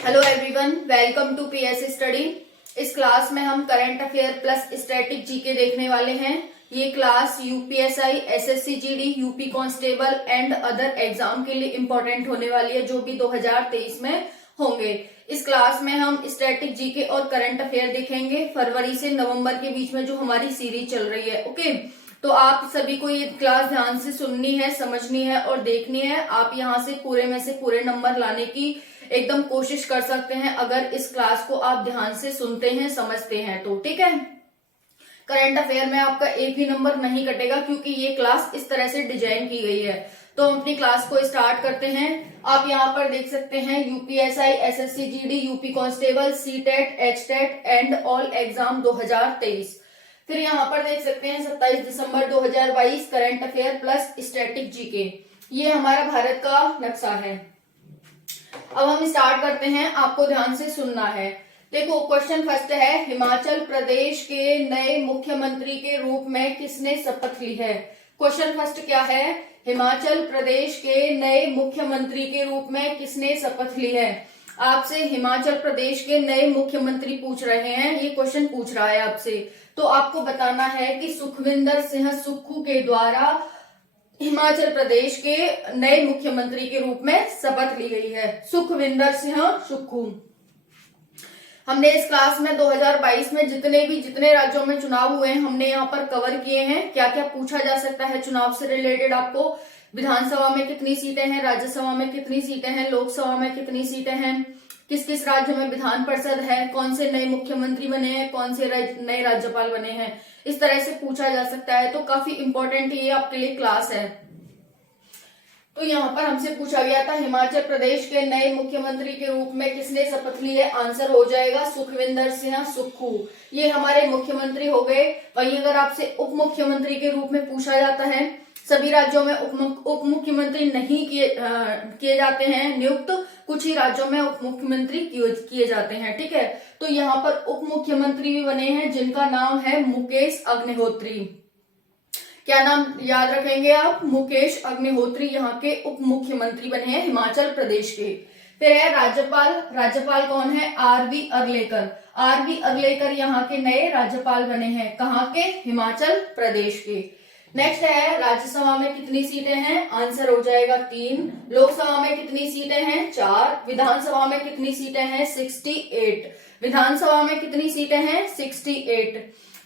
Hello everyone, welcome to PS study. इस class में हम current affair plus static GK देखने वाले हैं। ये class UPSI, SSC GD, UP constable and other exam के लिए इम्पोर्टेंट होने वाली है, जो भी 2023 में होंगे। इस क्लास में हम स्टैटिक जीके और करंट अफेयर देखेंगे फरवरी से नवंबर के बीच में जो हमारी सीरीज चल रही है। ओके, तो आप सभी को ये क्लास ध्यान से सुननी है, समझनी है और देखनी है। आप यहाँ से पूरे में से पूरे नंबर लाने की एकदम कोशिश कर सकते हैं अगर इस क्लास को आप ध्यान से सुनते हैं, समझते हैं तो। ठीक है, करंट अफेयर में आपका एक भी नंबर नहीं कटेगा क्योंकि ये क्लास इस तरह से डिजाइन की गई है। तो हम अपनी क्लास को स्टार्ट करते हैं। आप यहाँ पर देख सकते हैं UPSI, SSC GD, UP constable, CTET, HTET and all exam 2023। फिर यहाँ पर देख सकते हैं 27 दिसंबर 2022 current affair plus static GK. ये हमारा भारत का नक्शा है। अब हम स्टार्ट करते हैं, आपको ध्यान से सुनना है। देखो, क्वेश्चन फर्स्ट है, हिमाचल प्रदेश के नए मुख्यमंत्री के रूप में किसने शपथ ली है। क्वेश्चन फर्स्ट क्या है, हिमाचल प्रदेश के नए मुख्यमंत्री के रूप में किसने शपथ ली है। आपसे हिमाचल प्रदेश के नए मुख्यमंत्री पूछ रहे हैं, ये क्वेश्चन पूछ रहा है आपसे। तो आपको बताना है कि सुखविंदर सिंह सुक्खू के द्वारा हिमाचल प्रदेश के नए मुख्यमंत्री के रूप में शपथ ली गई है। सुखविंदर सिंह सुक्खू। हमने इस क्लास में 2022 में जितने राज्यों में चुनाव हुए हैं हमने यहाँ पर कवर किए हैं। क्या क्या पूछा जा सकता है चुनाव से रिलेटेड आपको। विधानसभा में कितनी सीटें हैं, राज्यसभा में कितनी सीटें हैं, लोकसभा में कितनी सीटें हैं, किस किस राज्य में विधान परिषद है, कौन से नए मुख्यमंत्री बने हैं, कौन से नए राज्यपाल बने हैं, इस तरह से पूछा जा सकता है। तो काफी इंपॉर्टेंट ये आपके लिए क्लास है। तो यहाँ पर हमसे पूछा गया था हिमाचल प्रदेश के नए मुख्यमंत्री के रूप में किसने शपथ ली है। आंसर हो जाएगा सुखविंदर सिंह सुक्खू। ये हमारे मुख्यमंत्री हो गए। वहीं अगर आपसे उप मुख्यमंत्री के रूप में पूछा जाता है, सभी राज्यों में उप मुख्यमंत्री नहीं किए जाते हैं नियुक्त, कुछ ही राज्यों में उप मुख्यमंत्री किए जाते हैं। ठीक है, तो यहाँ पर उप मुख्यमंत्री भी बने हैं जिनका नाम है मुकेश अग्निहोत्री। क्या नाम याद रखेंगे आप, मुकेश अग्निहोत्री यहाँ के उप मुख्यमंत्री बने हैं हिमाचल प्रदेश के। फिर है राज्यपाल। राज्यपाल कौन है, आरवी अरलेकर। आरवी अरलेकर यहाँ के नए राज्यपाल बने हैं, कहाँ के, हिमाचल प्रदेश के। नेक्स्ट है राज्यसभा में कितनी सीटें हैं। आंसर हो जाएगा 3। लोकसभा में कितनी सीटें हैं, 4। विधानसभा में कितनी सीटें हैं, 68। विधानसभा में कितनी सीटें हैं, 68।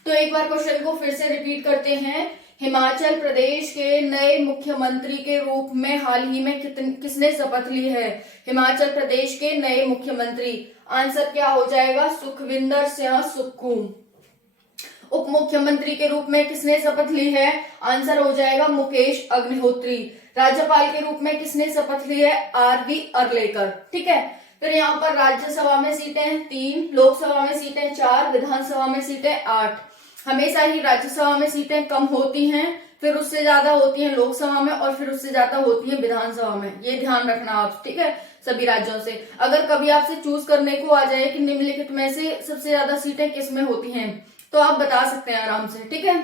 तो एक बार क्वेश्चन को फिर से रिपीट करते हैं। हिमाचल प्रदेश के नए मुख्यमंत्री के रूप में हाल ही में किसने शपथ ली है। हिमाचल प्रदेश के नए मुख्यमंत्री। आंसर क्या हो जाएगा, सुखविंदर सिंह सुक्खू। उप मुख्यमंत्री के रूप में किसने शपथ ली है। आंसर हो जाएगा मुकेश अग्निहोत्री। राज्यपाल के रूप में किसने शपथ ली है, आरवी अरलेकर। ठीक है, फिर यहाँ पर राज्यसभा में सीटें 3, लोकसभा में सीटें 4, विधानसभा में सीटें 8। हमेशा ही राज्यसभा में सीटें कम होती हैं, फिर उससे ज्यादा होती हैं लोकसभा में और फिर उससे ज्यादा होती है विधानसभा में। ये ध्यान रखना आप। ठीक है, सभी राज्यों से अगर कभी आपसे चूज करने को आ जाए कि निम्नलिखित में से सबसे ज्यादा सीटें किस में होती हैं, तो आप बता सकते हैं आराम से। ठीक है,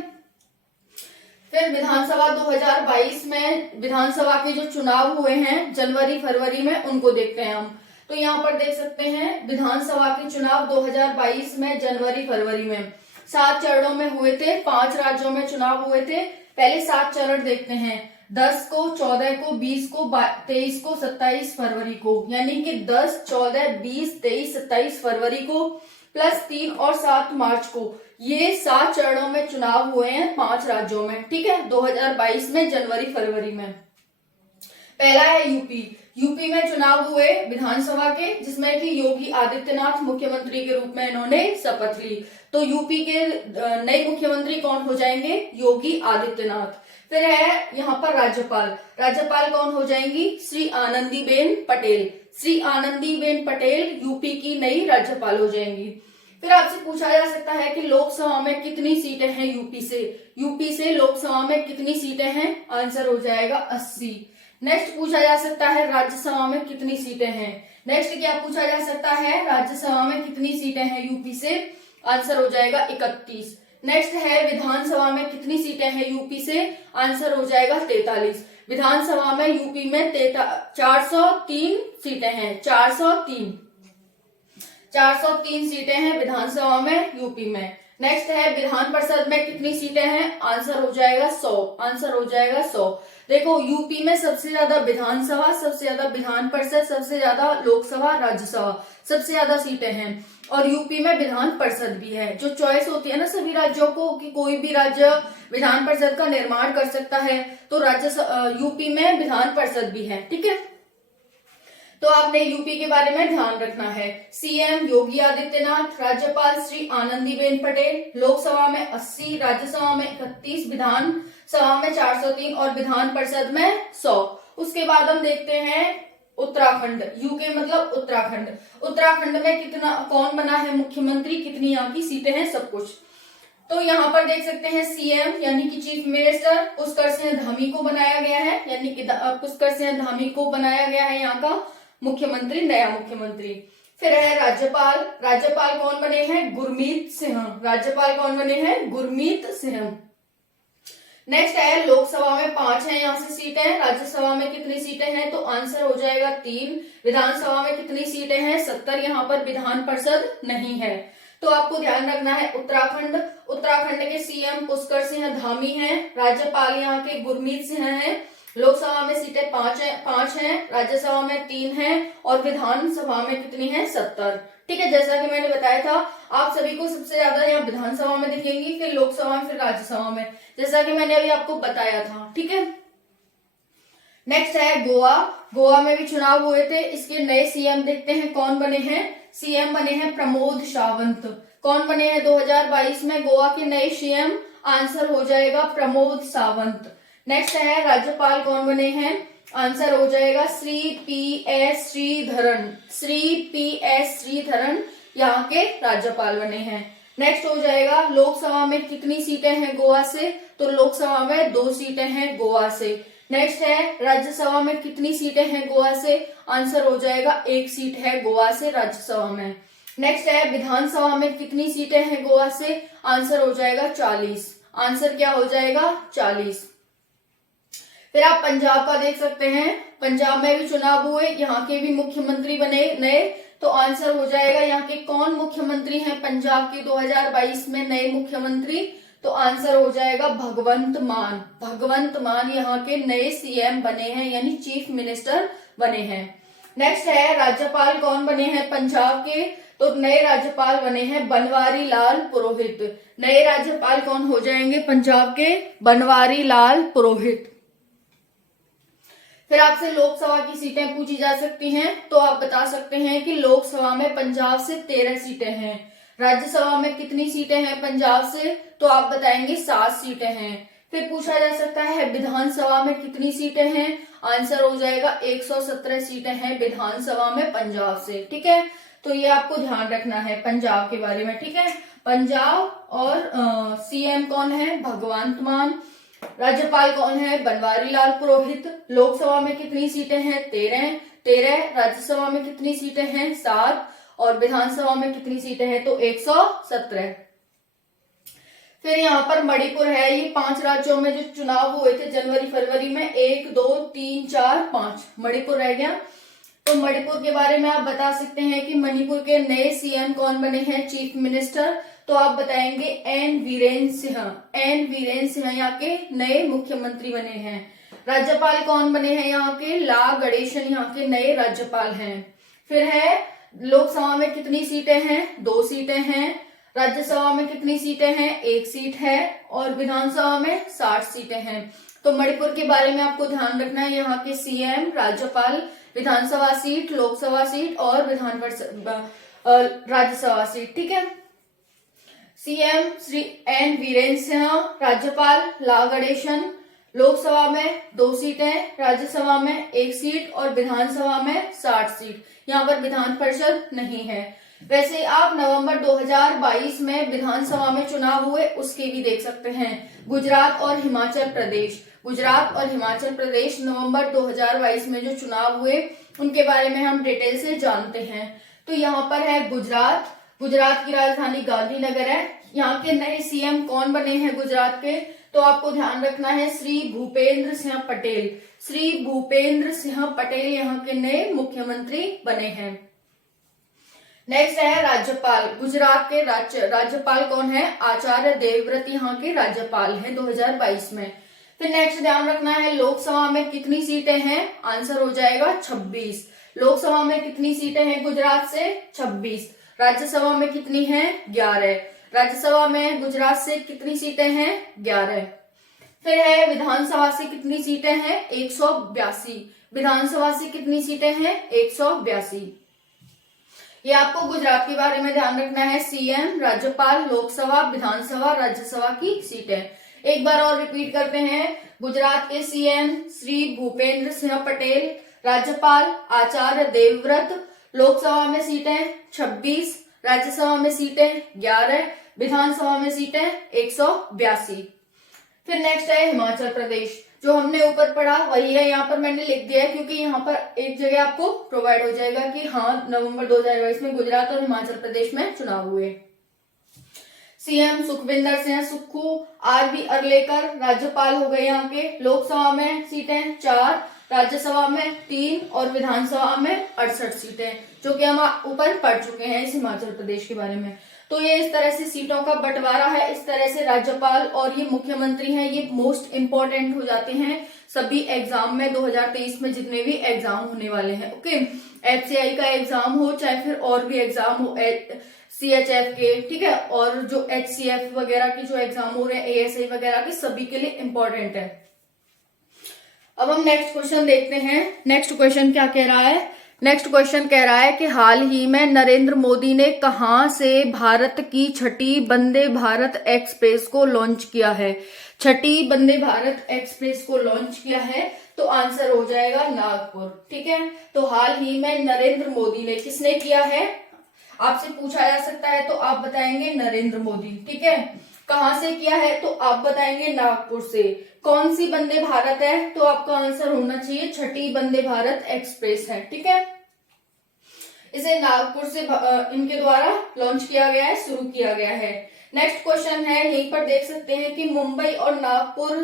फिर विधानसभा 2022 में विधानसभा के जो चुनाव हुए हैं जनवरी फरवरी में, उनको देखते हैं हम। तो यहाँ पर देख सकते हैं विधानसभा के चुनाव 2022 में जनवरी फरवरी में 7 चरणों में हुए थे। 5 राज्यों में चुनाव हुए थे। पहले 7 चरण देखते हैं, 10 को, 14 को, 20 को, 23 को, 27 फरवरी को, यानी कि 10, 14, 20, 23, 27 फरवरी को प्लस 3 और 7 मार्च को, ये 7 चरणों में चुनाव हुए हैं 5 राज्यों में। ठीक है, 2022 में जनवरी फरवरी में। पहला है यूपी। यूपी में चुनाव हुए विधानसभा के, जिसमें कि योगी आदित्यनाथ मुख्यमंत्री के रूप में इन्होंने शपथ ली। तो यूपी के नए मुख्यमंत्री कौन हो जाएंगे, योगी आदित्यनाथ। फिर है यहाँ पर राज्यपाल। राज्यपाल कौन हो जाएंगी, श्री आनंदीबेन पटेल। श्री आनंदीबेन पटेल यूपी की नई राज्यपाल हो जाएंगी। फिर आपसे पूछा जा सकता है कि लोकसभा में कितनी सीटें हैं यूपी से। यूपी से लोकसभा में कितनी सीटें हैं, आंसर हो जाएगा 80। नेक्स्ट पूछा जा सकता है राज्यसभा में कितनी सीटें हैं। नेक्स्ट क्या पूछा जा सकता है, राज्यसभा में कितनी सीटें हैं यूपी से, आंसर हो जाएगा 31। नेक्स्ट है विधानसभा में कितनी सीटें हैं यूपी से, आंसर हो जाएगा 43। विधानसभा में यूपी में 403 सीटें हैं, 403। 403 सीटें हैं विधानसभा में यूपी में। नेक्स्ट है विधान परिषद में कितनी सीटें हैं, आंसर हो जाएगा 100, आंसर हो जाएगा 100। देखो यूपी में सबसे ज्यादा विधानसभा, सबसे ज्यादा विधान परिषद, सबसे ज्यादा लोकसभा, राज्यसभा, सबसे ज्यादा सीटें हैं और यूपी में विधान परिषद भी है। जो चॉइस होती है ना सभी राज्यों को कि कोई भी राज्य विधान परिषद का निर्माण कर सकता है, तो यूपी में विधान परिषद भी है। ठीक है, तो आपने यूपी के बारे में ध्यान रखना है। सीएम योगी आदित्यनाथ, राज्यपाल श्री आनंदीबेन पटेल, लोकसभा में 80, राज्यसभा में 31, विधानसभा में 403 और विधान परिषद में 100। उसके बाद हम देखते हैं उत्तराखंड, यूके मतलब उत्तराखंड। उत्तराखंड में कितना कौन बना है मुख्यमंत्री, कितनी यहाँ की सीटें हैं, सब कुछ। तो यहाँ पर देख सकते हैं सीएम यानी कि चीफ मिनिस्टर पुष्कर सिंह धामी को बनाया गया है, यानी कि पुष्कर सिंह धामी को बनाया गया है यहाँ का मुख्यमंत्री, नया मुख्यमंत्री। फिर है राज्यपाल, राज्यपाल कौन बने हैं, गुरमीत सिंह, राज्यपाल कौन बने हैं, गुरमीत सिंह। नेक्स्ट है लोकसभा में 5 है यहाँ से सीटें, राज्यसभा में कितनी सीटें हैं, तो आंसर हो जाएगा 3। विधानसभा में कितनी सीटें हैं, 70, यहाँ पर विधान परिषद नहीं है। तो आपको ध्यान रखना है उत्तराखंड, उत्तराखंड के सीएम पुष्कर सिंह धामी हैं, राज्यपाल यहाँ के गुरमीत सिंह हैं, लोकसभा में सीटें 5 हैं, राज्यसभा में 3 हैं और विधानसभा में कितनी है, 70। ठीक है, जैसा कि मैंने बताया था आप सभी को सबसे ज्यादा यहाँ विधानसभा में दिखेंगी, फिर लोकसभा में, फिर राज्यसभा में, जैसा कि मैंने अभी आपको बताया था। ठीक है, नेक्स्ट है गोवा, गोवा में भी चुनाव हुए थे, इसके नए सीएम देखते हैं कौन बने हैं। सीएम बने हैं प्रमोद सावंत। कौन बने हैं 2022 में गोवा के नए सीएम, आंसर हो जाएगा प्रमोद सावंत। नेक्स्ट है राज्यपाल कौन बने हैं, आंसर हो जाएगा श्री पी.एस. श्रीधरन, श्री पी.एस. श्रीधरन यहाँ के राज्यपाल बने हैं। नेक्स्ट हो जाएगा लोकसभा में कितनी सीटें हैं गोवा से, तो लोकसभा में 2 सीटें हैं गोवा से। नेक्स्ट है राज्यसभा में कितनी सीटें हैं गोवा से, आंसर हो जाएगा 1 सीट है गोवा से राज्यसभा में। नेक्स्ट है विधानसभा में कितनी सीटें हैं गोवा से, आंसर हो जाएगा 40, आंसर क्या हो जाएगा 40। फिर आप पंजाब का देख सकते हैं, पंजाब में भी चुनाव हुए, यहाँ के भी मुख्यमंत्री बने नए, तो आंसर हो जाएगा यहाँ के कौन मुख्यमंत्री हैं पंजाब के 2022 में नए मुख्यमंत्री, तो आंसर हो जाएगा भगवंत मान। भगवंत मान यहाँ के नए सीएम बने हैं, यानी चीफ मिनिस्टर बने हैं। नेक्स्ट है राज्यपाल कौन बने हैं पंजाब के, तो नए राज्यपाल बने हैं बनवारी लाल पुरोहित। नए राज्यपाल कौन हो जाएंगे पंजाब के, बनवारी लाल पुरोहित। फिर आपसे लोकसभा की सीटें पूछी जा सकती हैं, तो आप बता सकते हैं कि लोकसभा में पंजाब से 13 सीटें हैं। राज्यसभा में कितनी सीटें हैं पंजाब से, तो आप बताएंगे 7 सीटें हैं। फिर पूछा जा सकता है विधानसभा में कितनी सीटें हैं, आंसर हो जाएगा 117 सीटें हैं विधानसभा में पंजाब से। ठीक है, तो ये आपको ध्यान रखना है पंजाब के बारे में। ठीक है, पंजाब और सीएम कौन है, भगवंत मान। राज्यपाल कौन है, बनवारी लाल पुरोहित। लोकसभा में कितनी सीटें हैं, 13। राज्यसभा में कितनी सीटें हैं, 7 और विधानसभा में कितनी सीटें हैं, तो 117। फिर यहाँ पर मणिपुर है, ये 5 राज्यों में जो चुनाव हुए थे जनवरी फरवरी में, 1 2 3 4 5 मणिपुर रह गया। तो मणिपुर के बारे में आप बता सकते हैं कि मणिपुर के नए सीएम कौन बने हैं, चीफ मिनिस्टर, तो आप बताएंगे एन वीरेन सिंह। एन वीरेन सिंह यहाँ के नए मुख्यमंत्री बने हैं। राज्यपाल कौन बने हैं यहाँ के, ला गणेशन यहाँ के नए राज्यपाल हैं। फिर है लोकसभा में कितनी सीटें हैं, 2 सीटें हैं। राज्यसभा में कितनी सीटें हैं, 1 सीट है और विधानसभा में 60 सीटें हैं। तो मणिपुर के बारे में आपको ध्यान रखना है, यहाँ के सीएम, राज्यपाल, विधानसभा सीट, लोकसभा सीट और राज्यसभा सीट। ठीक है, सीएम श्री एन वीरेंद्र सिंह, राज्यपाल ला गणेशन, लोकसभा में 2 सीटें, राज्यसभा में 1 सीट और विधानसभा में 60 सीट। यहाँ पर विधान परिषद नहीं है। वैसे आप नवंबर 2022 में विधानसभा में चुनाव हुए उसके भी देख सकते हैं। गुजरात और हिमाचल प्रदेश, गुजरात और हिमाचल प्रदेश नवंबर 2022 में जो चुनाव हुए उनके बारे में हम डिटेल से जानते हैं। तो यहाँ पर है गुजरात, गुजरात की राजधानी गांधीनगर है। यहाँ के नए सीएम कौन बने हैं गुजरात के, तो आपको ध्यान रखना है श्री भूपेंद्र सिंह पटेल। श्री भूपेंद्र सिंह पटेल यहाँ के नए मुख्यमंत्री बने हैं। नेक्स्ट है राज्यपाल। गुजरात के राज्यपाल कौन है? आचार्य देवव्रत यहाँ के राज्यपाल हैं 2022 में। फिर नेक्स्ट ध्यान रखना है, लोकसभा में कितनी सीटें हैं? आंसर हो जाएगा 26। लोकसभा में कितनी सीटें हैं गुजरात से? 26। राज्यसभा में कितनी हैं? 11। राज्यसभा में गुजरात से कितनी सीटें हैं? 11। फिर है विधानसभा से कितनी सीटें हैं? 182। विधानसभा से कितनी सीटें हैं? 182। ये आपको गुजरात के बारे में ध्यान रखना है। सीएम, राज्यपाल, लोकसभा, विधानसभा, राज्यसभा की सीटें। एक बार और रिपीट करते हैं। गुजरात के सीएम श्री भूपेंद्र सिंह पटेल, राज्यपाल आचार्य देवव्रत, लोकसभा में सीटें 26, राज्यसभा में सीटें 11, विधानसभा में सीटें 182। फिर नेक्स्ट है हिमाचल प्रदेश। जो हमने ऊपर पढ़ा वही है, यहाँ पर मैंने लिख दिया है क्योंकि यहाँ पर एक जगह आपको प्रोवाइड हो जाएगा कि हाँ नवंबर 2022 में गुजरात और हिमाचल प्रदेश में चुनाव हुए। सीएम सुखविंदर सिंह सुक्खू, आरबी अरलेकर राज्यपाल हो गए यहाँ के। लोकसभा में सीटें 4, राज्यसभा में 3 और विधानसभा में 68 सीटें, जो कि हम ऊपर पढ़ चुके हैं इस हिमाचल प्रदेश के बारे में। तो ये इस तरह से सीटों का बंटवारा है, इस तरह से राज्यपाल और ये मुख्यमंत्री हैं, ये मोस्ट इंपॉर्टेंट हो जाते हैं सभी एग्जाम में 2023 में जितने भी एग्जाम होने वाले हैं। ओके, एचसीआई का एग्जाम हो चाहे फिर और भी एग्जाम हो, सीएचएफ के, ठीक है, और जो एचसीएफ वगैरह के जो एग्जाम हो रहे हैं, एएसआई वगैरह के, सभी के लिए इंपॉर्टेंट है। अब हम नेक्स्ट क्वेश्चन देखते हैं। नेक्स्ट क्वेश्चन क्या कह रहा है? नेक्स्ट क्वेश्चन कह रहा है कि हाल ही में नरेंद्र मोदी ने कहां से भारत की छठी वंदे भारत एक्सप्रेस को लॉन्च किया है? छठी वंदे भारत एक्सप्रेस को लॉन्च किया है, तो आंसर हो जाएगा नागपुर। ठीक है, तो हाल ही में नरेंद्र मोदी ने, किसने किया है आपसे पूछा जा सकता है, तो आप बताएंगे नरेंद्र मोदी। ठीक है, कहां से किया है तो आप बताएंगे नागपुर से। कौन सी वंदे भारत है, तो आपका आंसर होना चाहिए छठी वंदे भारत एक्सप्रेस है। ठीक है, इसे नागपुर से इनके द्वारा लॉन्च किया गया है, शुरू किया गया है। नेक्स्ट क्वेश्चन है, यहीं पर देख सकते हैं कि मुंबई और नागपुर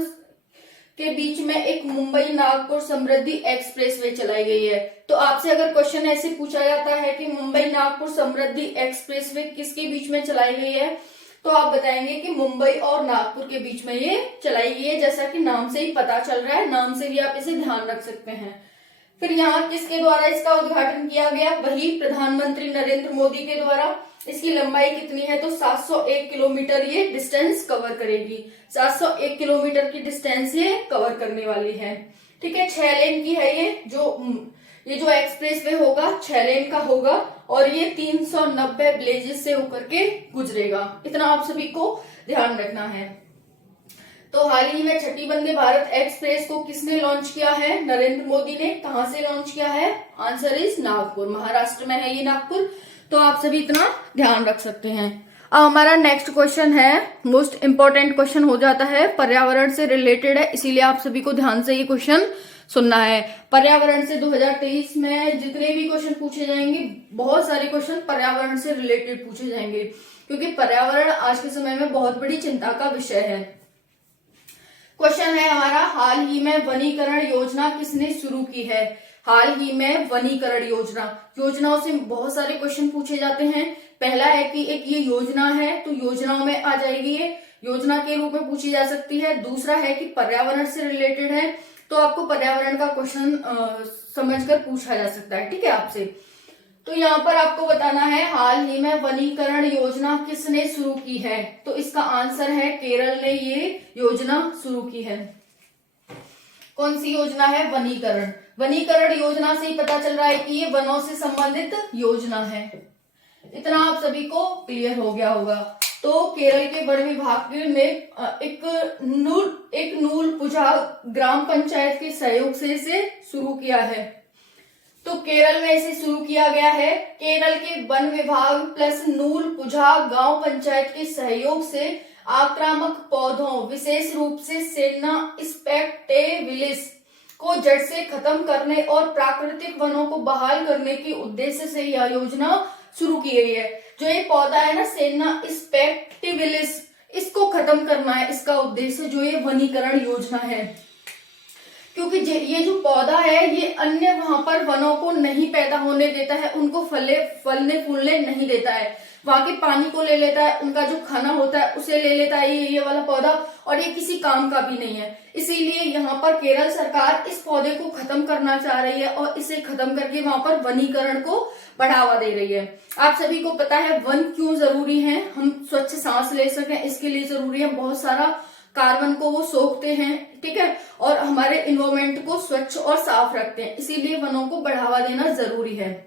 के बीच में एक मुंबई नागपुर समृद्धि एक्सप्रेस वे चलाई गई है। तो आपसे अगर क्वेश्चन ऐसे पूछा जाता है कि मुंबई नागपुर समृद्धि एक्सप्रेस वे किसके बीच में चलाई गई है, तो आप बताएंगे कि मुंबई और नागपुर के बीच में ये चलाई गई है, जैसा कि नाम से ही पता चल रहा है, नाम से भी आप इसे ध्यान रख सकते हैं। फिर यहाँ किसके द्वारा इसका उद्घाटन किया गया? वही प्रधानमंत्री नरेंद्र मोदी के द्वारा। इसकी लंबाई कितनी है, तो 701 किलोमीटर ये डिस्टेंस कवर करेगी। 701 किलोमीटर की डिस्टेंस ये कवर करने वाली है। ठीक है, 6 लेन की है ये जो एक्सप्रेस वे होगा 6 लेन का होगा और ये 390 विलेजेस से होकर के गुजरेगा। इतना आप सभी को ध्यान रखना है। तो हाल ही में छठी वंदे भारत एक्सप्रेस को किसने लॉन्च किया है? नरेंद्र मोदी ने। कहां से लॉन्च किया है? आंसर इज नागपुर, महाराष्ट्र में है ये नागपुर। तो आप सभी इतना ध्यान रख सकते हैं। अब हमारा नेक्स्ट क्वेश्चन है, मोस्ट इंपॉर्टेंट क्वेश्चन हो जाता है, पर्यावरण से रिलेटेड है, इसीलिए आप सभी को ध्यान से ये क्वेश्चन सुनना है। पर्यावरण से 2023 में जितने भी क्वेश्चन पूछे जाएंगे, बहुत सारे क्वेश्चन पर्यावरण से रिलेटेड पूछे जाएंगे, क्योंकि पर्यावरण आज के समय में बहुत बड़ी चिंता का विषय है। क्वेश्चन है हमारा, हाल ही में वनीकरण योजना किसने शुरू की है? हाल ही में वनीकरण योजनाओं से बहुत सारे क्वेश्चन पूछे जाते हैं। पहला है कि एक ये योजना है, तो योजनाओं में आ जाएगी, ये योजना के रूप में पूछी जा सकती है। दूसरा है कि पर्यावरण से रिलेटेड है, तो आपको पर्यावरण का क्वेश्चन समझकर पूछा जा सकता है। ठीक है, आपसे तो यहाँ पर आपको बताना है हाल ही में वनीकरण योजना किसने शुरू की है, तो इसका आंसर है केरल ने ये योजना शुरू की है। कौन सी योजना है? वनीकरण योजना से ही पता चल रहा है कि ये वनों से संबंधित योजना है। इतना आप सभी को क्लियर हो गया होगा। तो केरल के वन विभाग में एक नूलपुझा ग्राम पंचायत के सहयोग से इसे शुरू किया है। तो केरल में इसे शुरू किया गया है। केरल के वन विभाग प्लस नूलपुझा गांव पंचायत के सहयोग से आक्रामक पौधों, विशेष रूप से सेना स्पेक्टेबिलिस को जड़ से खत्म करने और प्राकृतिक वनों को बहाल करने के उद्देश्य से यह योजना शुरू की गई है। जो ये पौधा है ना, सेना स्पेक्टेबिलिस, इसको खत्म करना है, इसका उद्देश्य जो ये वनीकरण योजना है। क्योंकि ये जो पौधा है ये अन्य वहां पर वनों को नहीं पैदा होने देता है, उनको फलने फूलने नहीं देता है, वहां के पानी को ले लेता है, उनका जो खाना होता है उसे ले लेता है ये वाला पौधा, और ये किसी काम का भी नहीं है। इसीलिए यहाँ पर केरल सरकार इस पौधे को खत्म करना चाह रही है और इसे खत्म करके वहां पर वनीकरण को बढ़ावा दे रही है। आप सभी को पता है वन क्यों जरूरी है, हम स्वच्छ सांस ले सकें इसके लिए जरूरी है। बहुत सारा कार्बन को वो सोखते हैं, ठीक है, और हमारे इन्वायरमेंट को स्वच्छ और साफ रखते हैं, इसीलिए वनों को बढ़ावा देना जरूरी है।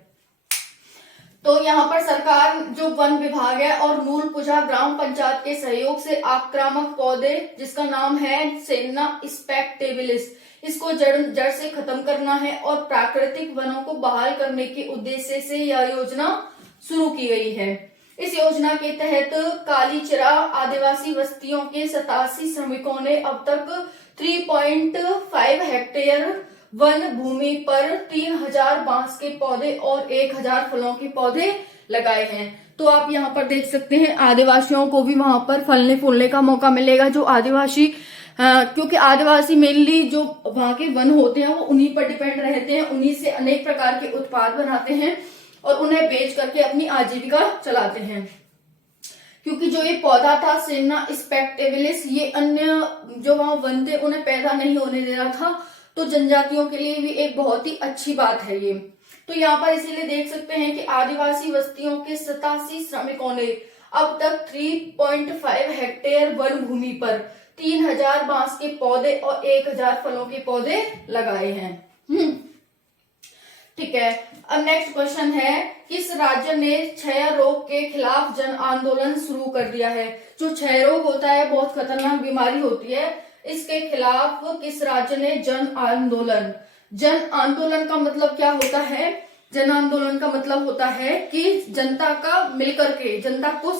तो यहाँ पर सरकार जो वन विभाग है और नूलपुझा ग्राम पंचायत के सहयोग से आक्रामक पौधे जिसका नाम है सेन्ना स्पेक्टेबिलिस, इसको जड़ से खत्म करना है और प्राकृतिक वनों को बहाल करने के उद्देश्य से यह योजना शुरू की गई है। इस योजना के तहत कालीचिरा आदिवासी बस्तियों के 87 श्रमिकों ने अब तक 3.5 हेक्टेयर वन भूमि पर 3000 बांस के पौधे और 1000 फलों के पौधे लगाए हैं। तो आप यहाँ पर देख सकते हैं आदिवासियों को भी वहां पर फलने फूलने का मौका मिलेगा। जो आदिवासी क्योंकि आदिवासी मेनली जो वहां के वन होते हैं वो उन्हीं पर डिपेंड रहते हैं, उन्हीं से अनेक प्रकार के उत्पाद बनाते हैं और उन्हें बेच करके अपनी आजीविका चलाते हैं। क्योंकि जो ये पौधा था सेन्ना स्पेक्टेबिलिस, ये अन्य जो वहां वन थे उन्हें पैदा नहीं होने दे रहा था, तो जनजातियों के लिए भी एक बहुत ही अच्छी बात है ये। तो यहाँ पर इसीलिए देख सकते हैं कि आदिवासी बस्तियों के 87 श्रमिकों ने अब तक 3.5 हेक्टेयर वन भूमि पर 3000 बांस के पौधे और 1000 फलों के पौधे लगाए हैं। ठीक है, अब नेक्स्ट क्वेश्चन है, किस राज्य ने क्षय रोग के खिलाफ जन आंदोलन शुरू कर दिया है? जो क्षय रोग होता है बहुत खतरनाक बीमारी होती है, इसके खिलाफ किस राज्य ने जन आंदोलन का मतलब क्या होता है? जन आंदोलन का मतलब होता है कि जनता का मिलकर के, जनता को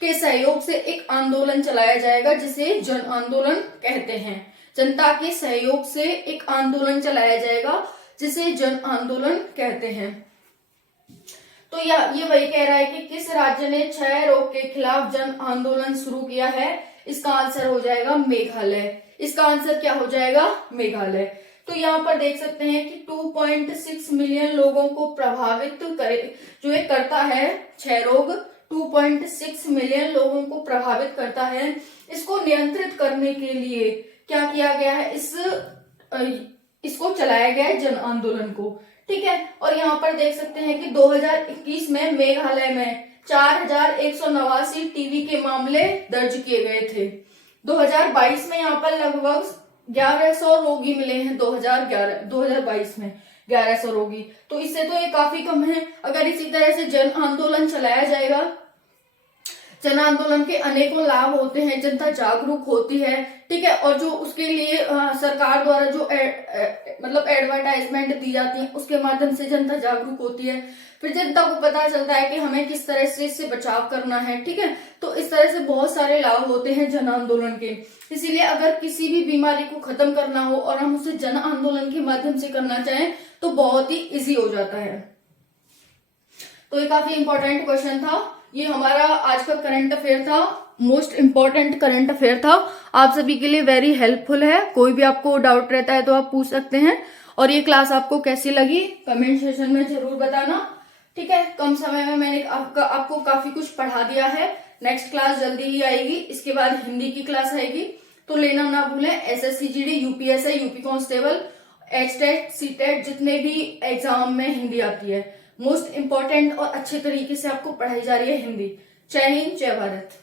के सहयोग से एक आंदोलन चलाया जाएगा जिसे जन आंदोलन कहते हैं। जनता के सहयोग से एक आंदोलन चलाया जाएगा जिसे जन आंदोलन कहते हैं। तो ये वही कह रहा है कि किस राज्य ने क्षय रोग के खिलाफ जन आंदोलन शुरू किया है? इसका आंसर हो जाएगा मेघालय। इसका आंसर क्या हो जाएगा? मेघालय। तो यहाँ पर देख सकते हैं कि 2.6 मिलियन लोगों को प्रभावित करे जो ये करता है क्षय रोग, 2.6 मिलियन लोगों को प्रभावित करता है। इसको नियंत्रित करने के लिए क्या किया गया है? इसको चलाया गया है जन आंदोलन को, ठीक है। और यहाँ पर देख सकते हैं कि 2021 में मेघालय में 4189 टीबी के मामले दर्ज किए गए थे। 2022 में यहाँ पर लगभग 1100 रोगी मिले हैं। 2022 में 1100 रोगी, तो इससे तो ये काफी कम है। अगर इसी तरह से जन आंदोलन चलाया जाएगा, जन आंदोलन के अनेकों लाभ होते हैं, जनता जागरूक होती है, ठीक है। और जो उसके लिए सरकार द्वारा जो मतलब एडवर्टाइजमेंट दी जाती है उसके माध्यम से जनता जागरूक होती है। फिर जनता को पता चलता है कि हमें किस तरह से इससे बचाव करना है, ठीक है। तो इस तरह से बहुत सारे लाभ होते हैं जन आंदोलन के। इसीलिए अगर किसी भी बीमारी को खत्म करना हो और हम उसे जन आंदोलन के माध्यम से करना चाहें तो बहुत ही इजी हो जाता है। तो ये काफी इंपॉर्टेंट क्वेश्चन था। ये हमारा आज का करंट अफेयर था, मोस्ट इम्पोर्टेंट करंट अफेयर था। आप सभी के लिए वेरी हेल्पफुल है। कोई भी आपको डाउट रहता है तो आप पूछ सकते हैं। और ये क्लास आपको कैसी लगी कमेंट सेक्शन में जरूर बताना, ठीक है। कम समय में मैंने आपको काफी कुछ पढ़ा दिया है। नेक्स्ट क्लास जल्दी ही आएगी, इसके बाद हिंदी की क्लास आएगी, तो लेना ना भूलें। SSC GD, UPSI, UP constable, HTET, CTET, जितने भी एग्जाम में हिंदी आती है, मोस्ट इंपॉर्टेंट और अच्छे तरीके से आपको पढ़ाई जा रही है हिंदी। जय हिंद, जय भारत।